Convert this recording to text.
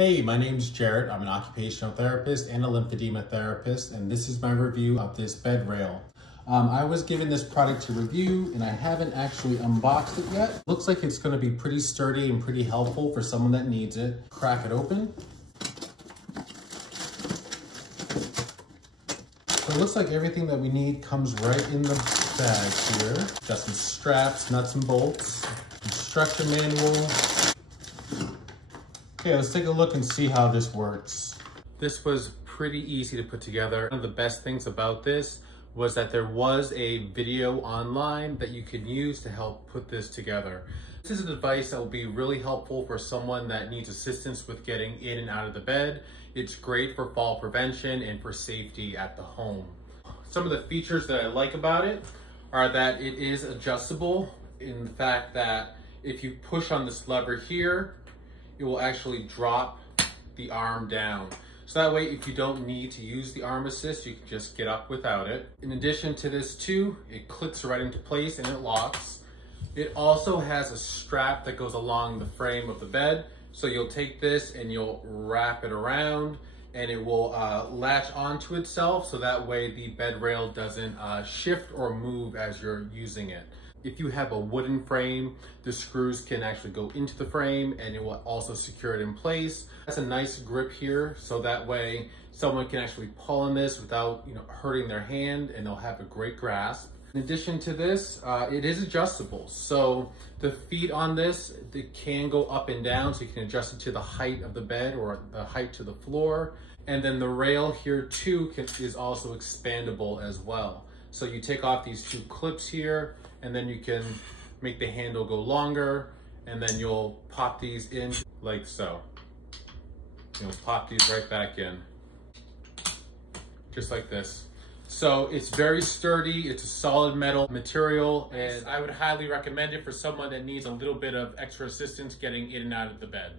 Hey, my name's Jared. I'm an occupational therapist and a lymphedema therapist, and this is my review of this bed rail. I was given this product to review and I haven't actually unboxed it yet. Looks like it's going to be pretty sturdy and pretty helpful for someone that needs it. Crack it open. So it looks like everything that we need comes right in the bag here. Got some straps, nuts and bolts, instruction manual. Okay, let's take a look and see how this works. This was pretty easy to put together. One of the best things about this was that there was a video online that you can use to help put this together. This is a device that will be really helpful for someone that needs assistance with getting in and out of the bed. It's great for fall prevention and for safety at the home. Some of the features that I like about it are that it is adjustable in the fact that if you push on this lever here, it will actually drop the arm down. So that way, if you don't need to use the arm assist, you can just get up without it. In addition to this too, it clicks right into place and it locks. It also has a strap that goes along the frame of the bed. So you'll take this and you'll wrap it around and it will latch onto itself. So that way the bed rail doesn't shift or move as you're using it. If you have a wooden frame, the screws can actually go into the frame and it will also secure it in place. That's a nice grip here, so that way someone can actually pull on this without hurting their hand and they'll have a great grasp. In addition to this, it is adjustable. So the feet on this, they can go up and down, so you can adjust it to the height of the bed or the height to the floor. And then the rail here too is also expandable as well. So you take off these two clips here, and then you can make the handle go longer, and then you'll pop these in like so. You'll pop these right back in, just like this. So it's very sturdy, it's a solid metal material, and I would highly recommend it for someone that needs a little bit of extra assistance getting in and out of the bed.